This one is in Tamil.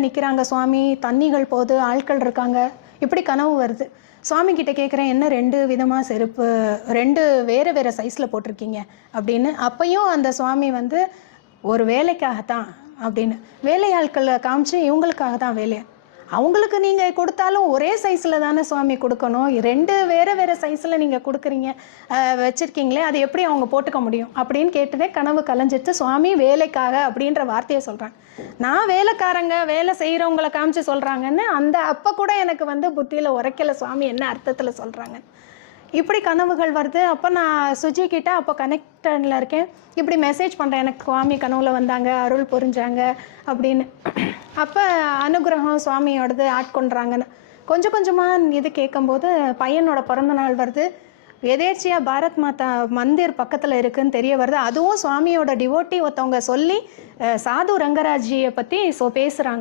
வீதியில் நிற்கிறாங்க சுவாமி, தண்ணிகள் போகுது, ஆட்கள் இருக்காங்க, இப்படி கனவு வருது. சுவாமி கிட்ட கேட்குறேன், என்ன 2 விதமாக செருப்பு 2 வேறு வேறு சைஸில் போட்டிருக்கீங்க அப்படின்னு. அப்பையும் அந்த சுவாமி வந்து ஒரு வேலைக்காகத்தான் அப்படின்னு வேலையாட்களை காமிச்சு, இவங்களுக்காக தான் வேலை. அவங்களுக்கு நீங்கள் கொடுத்தாலும் ஒரே சைஸில் தானே சுவாமி கொடுக்கணும், 2 வேறு வேறு சைஸில் நீங்கள் கொடுக்குறீங்க வச்சுருக்கீங்களே, அது எப்படி அவங்க போட்டுக்க முடியும் அப்படின்னு கேட்டுட்டே கனவு கலைஞ்சிட்டு சுவாமி வேலைக்காக அப்படின்ற வார்த்தையை சொல்கிறாங்க. நான் வேலைக்காரங்க வேலை செய்கிறவங்கள காமிச்சு சொல்கிறாங்கன்னு அந்த அப்போ கூட எனக்கு வந்து புத்தியில் உரைக்கலை சுவாமி என்ன அர்த்தத்தில் சொல்கிறாங்க. இப்படி கனவுகள் வருது. அப்போ நான் சுஜி கிட்ட அப்போ கனெக்டனில் இருக்கேன், இப்படி மெசேஜ் பண்ணுறேன், எனக்கு சுவாமி கனவுல வந்தாங்க, அருள் புரிஞ்சாங்க அப்படின்னு. அப்போ அனுகிரகம் சுவாமியோடது ஆட்கொண்டுறாங்கன்னு கொஞ்சம் கொஞ்சமாக இது கேட்கும்போது பையனோட பிறந்த நாள் வருது. எதேர்ச்சியாக பாரத் மாதா மந்திர் பக்கத்தில் இருக்குதுன்னு தெரிய வருது. அதுவும் சுவாமியோட டிவோட்டி ஒருத்தவங்க சொல்லி சாது ரங்கராஜியை பற்றி பேசுகிறாங்க.